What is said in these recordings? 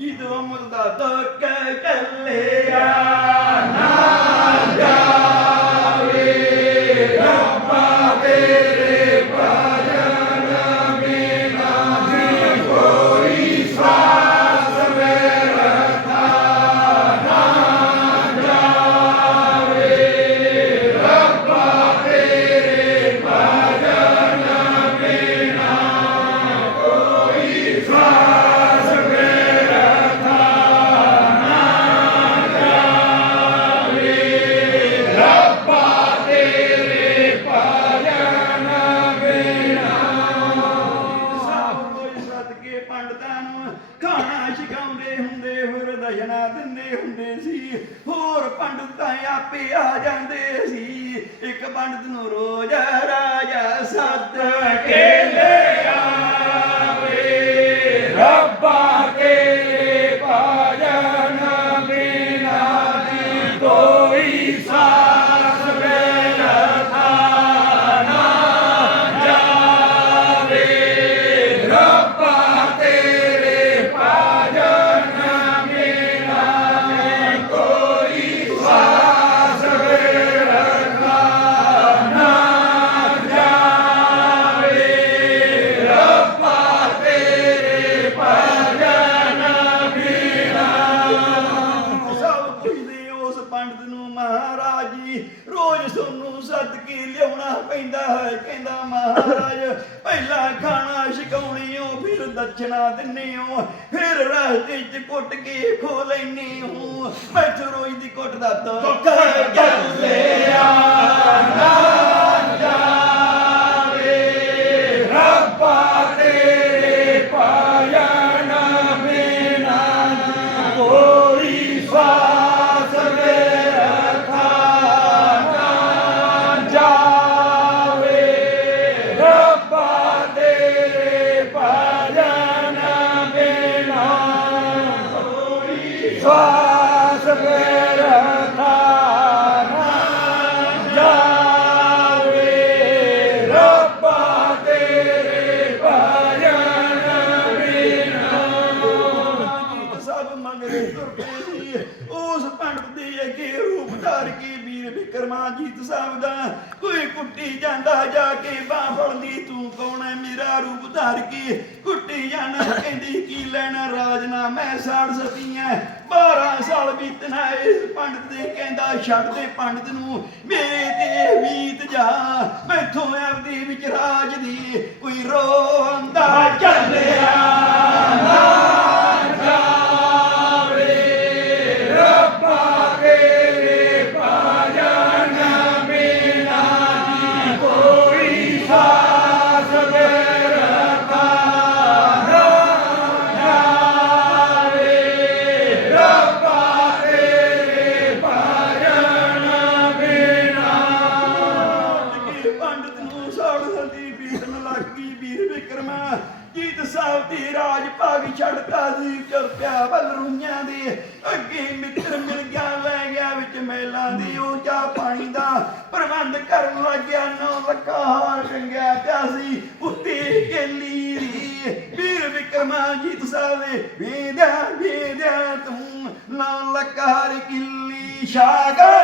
ಇದು ಮುಂದ ದೊಡ್ಡ ಕಲ್ಲೆಯ ನಾಗ सत के Bagdad'da Tokka gelmeyen Father. ਕੀ ਲੈਣਾ ਰਾਜਨਾ? ਮੈਂ ਸਾੜ ਸਕੀ ਸਕੀਆਂ 12 ਸਾਲ ਬੀਤਣਾ ਇਸ ਪੰਡਤ ਦੇ ਕਹਿੰਦਾ, ਛੱਡ ਦੇ ਪੰਡਤ ਨੂੰ। ਮੇਰੇ ਤੇ ਬੀਤ ਜਾ। ਮੈਥੋਂ ਆਪਦੇ ਵਿੱਚ ਰਾਜ ਦੀ ਕੋਈ ਰੋਂਦਾ ਚੱਲਿਆ ਮਾਜਿਦ ਸਾਵੇ ਵੇਦਿਆ ਵੇਦਿਆ ਤੂੰ ਨਾਨਕ ਹਰ ਕਿੱਲੀ ਸ਼ਾਗਾ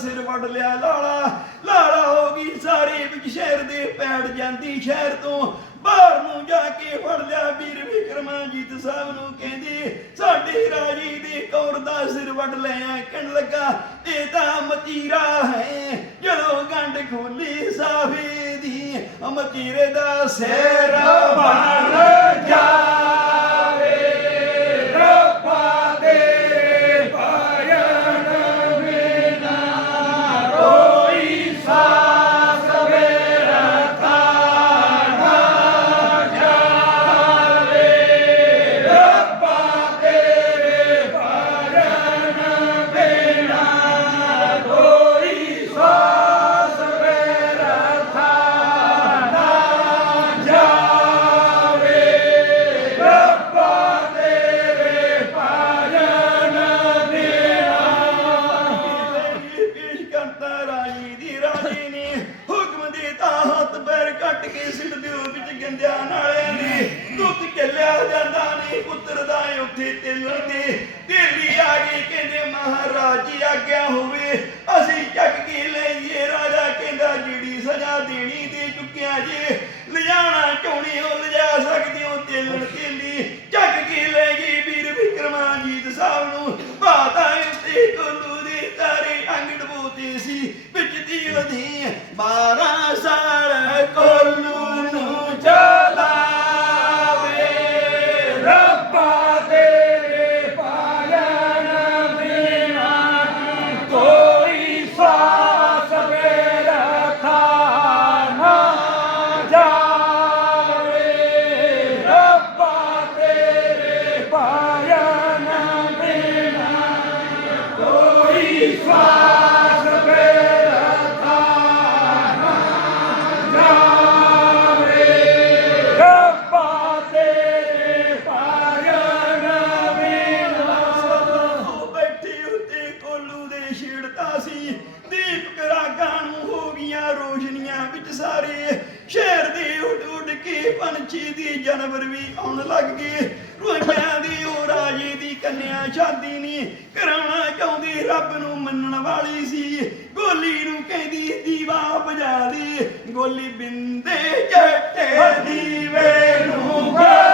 ਸਿਰ ਵੱਢ ਲਿਆ ਲਾਲਾ ਲਾਲਾ ਹੋ ਗਈ ਸਾਰੇ ਵਿੱਚ ਸ਼ਹਿਰ ਦੇ ਪੈੜ ਜਾਂਦੀ ਸ਼ਹਿਰ ਤੋਂ। ਬਾਹਰ ਨੂੰ ਜਾ ਕੇ ਫੜ ਲਿਆ ਵੀਰ ਵਿਕਰਮਾਜੀਤ ਸਾਹਿਬ ਨੂੰ ਕਹਿੰਦੀ ਸਾਡੇ ਰਾਜੇ ਦੇ ਕੌਰ ਦਾ ਸਿਰ ਵੱਢ ਲਿਆ ਕਹਿਣ ਲੱਗਾ ਇਹ ਤਾਂ ਮਤੀਰਾ ਹੈ ਜਦੋਂ ਗੰਢ ਖੋਲੀ ਸਾਫੇ ਦੀ ਮਤੀਰੇ ਦਾ ਸਿਰ ਬਣ ਜਾਵੇ ਕਰਤਾ ਦੀ ਰਾਜੀ ਨੇ। ਹੁਕਮ ਦੇਤਾ, ਹੱਥ ਪੈਰ ਕੱਟ ਕੇ ਸਿੱਟ ਦਿਓ, ਵਿੱਚ ਗੰਦਿਆਂ ਨਾਲਿਆਂ ਨੇ। ਦੁੱਧ ਚੱਲਿਆ ਜਾਂਦਾ ਨਹੀਂ ਪੁੱਤਰ ਦਾ ਉੱਥੇ ਤੇਲਣ ਦੇ ਤੇਲੀ ਆ ਗਈ, ਕਹਿੰਦੇ ਮਹਾਰਾਜ ਜੀ, ਆਗਿਆ ਹੋਵੇ। ਅਸੀਂ ਚੱਕ ਕੇ ਲਈਏ ਰਾਜਾ ਕਹਿੰਦਾ, ਜਿਹੜੀ ਸਜ਼ਾ ਦੇਣੀ ਦੇ ਚੁੱਕਿਆ ਜੇ। ਦੀ 12 ਸਾਲ ਕੋਲੂ ਨੂੰ ਚਲਾਵੇ ਰੱਬਾ ਤੇਰੇ ਭਜਨ ਬਿਨਾ ਕੋਈ ਸਾਸ ਵੇਰਥਾ ਨਾ ਜਾਵੇ ਰੱਬਾ ਤੇਰੇ ਭਜਨ ਬਿਨਾ ਕੰਨਿਆ ਸ਼ਾਦੀ ਨਹੀਂ। ਕਰਾਉਣਾ ਚਾਹੁੰਦੀ ਰੱਬ ਨੂੰ ਮੰਨਣ ਵਾਲੀ ਸੀ। ਗੋਲੀ ਨੂੰ ਕਹਿੰਦੀ, ਦੀਵਾ ਬਜਾ ਦੇ। ਗੋਲੀ ਬਿੰਦੇ ਜੱਟੇ ਦੀਵੇ ਨੂੰ ਬਜਾਵੇ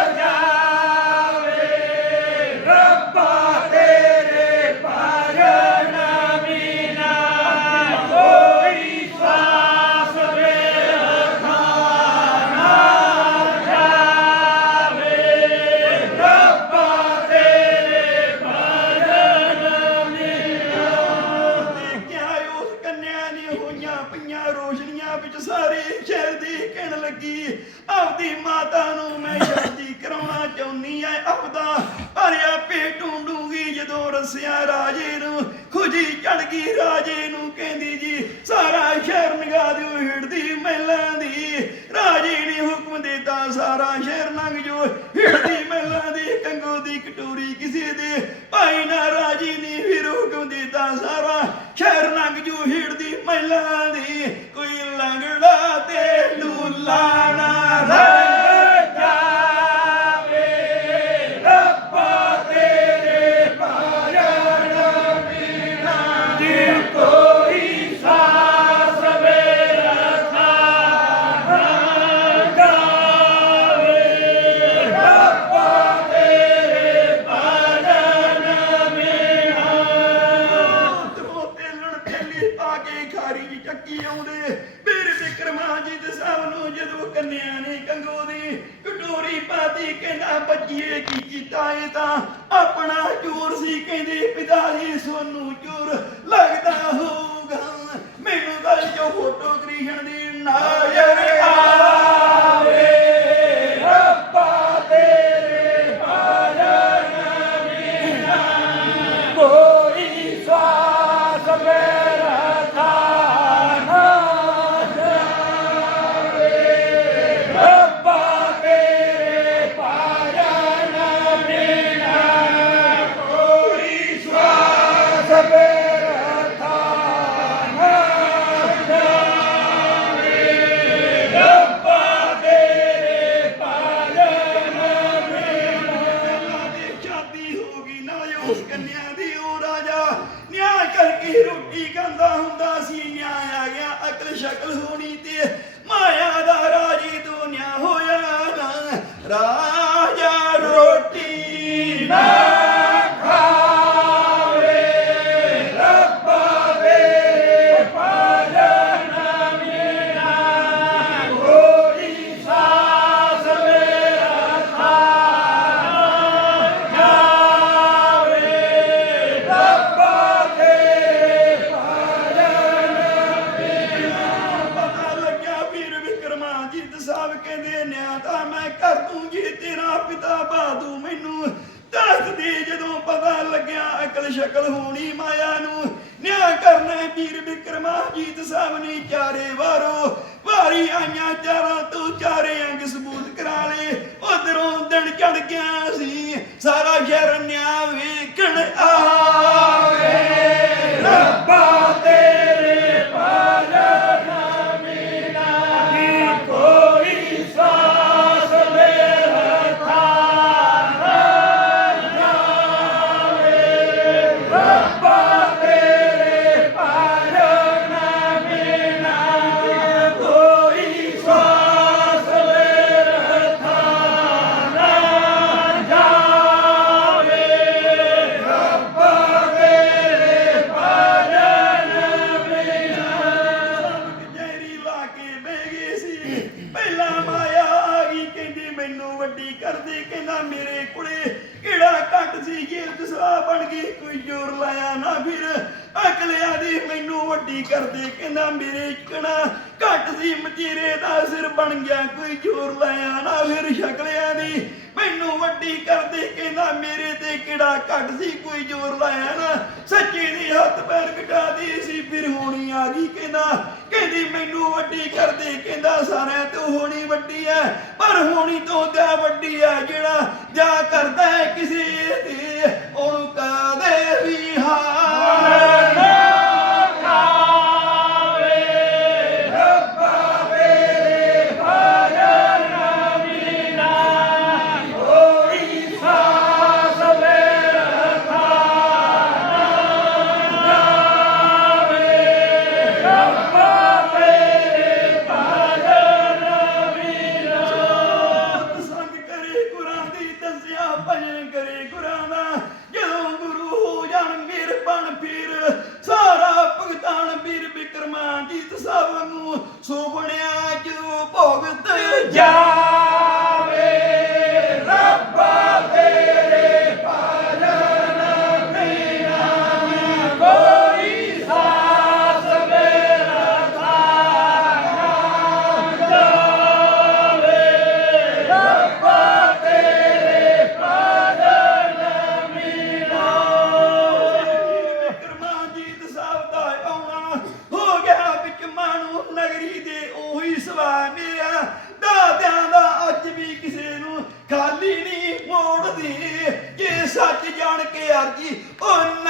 ਸਾਰਾ ਸ਼ਹਿਰ ਲੰਘ ਜੋ। ਹਿੜਦੀ ਮਹਿਲਾਂ ਦੀ, ਕੰਗੋ ਦੀ ਕਟੋਰੀ ਕਿਸੇ ਦੇ। ਭਾਈ ਨਾ ਰਾਜੀ ਨਹੀਂ, ਫਿਰ ਜੋ ਫੋਟੋ ਕ੍ਰਿਸ਼ਨ ਦੀ ਨਾਜ਼ਰ ਪਤਾ ਲੱਗਿਆ ਅਕਲ ਸ਼ਕਲ ਹੋਣੀ ਮਾਇਆ ਨੂੰ। ਨਿਆਂ ਕਰਨਾ ਪੀਰ ਵੀਰ ਵਿਕਰਮਾਜੀਤ ਸਾਹਿਬ ਨੇ ਚਾਰੇ ਵਾਰੋ। ਵਾਰੀ ਆਈਆਂ ਚਾਰਾਂ ਤੂੰ ਚਾਰੇ ਅੰਗ ਸਬੂਤ ਕਰਾ ਲੇ ਉਧਰੋਂ ਦਿਨ ਚੜ ਗਿਆ ਸੀ ਸਾਰਾ ਸ਼ਹਿਰ ਨਿਆ ਵੇਖਣ ਆਵੇ। ਵੱਡੀ ਕਰਦੇ, ਕਹਿੰਦਾ ਮੇਰੇ ਕੁੜੇ ਕਿਹੜਾ ਘੱਟ ਸੀ, ਜੇ ਦਸਰਾ ਬਣ ਗਈ, ਕੋਈ ਜ਼ੋਰ ਲਾਇਆ ਨਾ ਫਿਰ। ਅਕਲਿਆ ਦੀ ਮੈਨੂੰ ਵੱਡੀ ਕਰਦੇ, ਕਹਿੰਦਾ ਮੇਰੇ ਕਣਾ ਘੱਟ ਸੀ, ਮਚੀਰੇ ਦਾ ਸਿਰ ਬਣ ਗਿਆ, ਕੋਈ ਜ਼ੋਰ ਲਾਇਆ ਨਾ ਫਿਰ, ਸ਼ਕਲਿਆਂ ਦੀ ਮੈਨੂੰ ਵੱਡੀ ਕਰਦੇ ਕਹਿੰਦਾ, ਮੇਰੇ ਤੇ ਕਿਹੜਾ ਘੱਟ ਸੀ, ਕੋਈ ਜ਼ੋਰ ਲਾਇਆ ਨਾ। ਸੱਚੇ ਦੀ ਹੱਥ ਪੈਰ ਕਟਾਦੀ ਸੀ, ਫਿਰ ਹੋਣੀ ਆ ਗਈ ਕਹਿੰਦਾ। ਕਹਿੰਦੀ, ਮੈਨੂੰ ਵੱਡੀ ਕਰਦੇ ਕਹਿੰਦਾ, ਸਾਰਿਆਂ ਤੋਂ ਹੋਣੀ ਵੱਡੀ ਐ। ਪਰ ਹੋਣੀ ਤੋਂ ਦਿਆ ਵੱਡੀ ਐ ਜਿਹੜਾ ਜਾ ਕਰਦਾ ਹੈ ਕਿਸੇ ਦੀ ਉਹਨੂੰ ਕਹਦੇ ਵੀ ਹਾਰ Oh,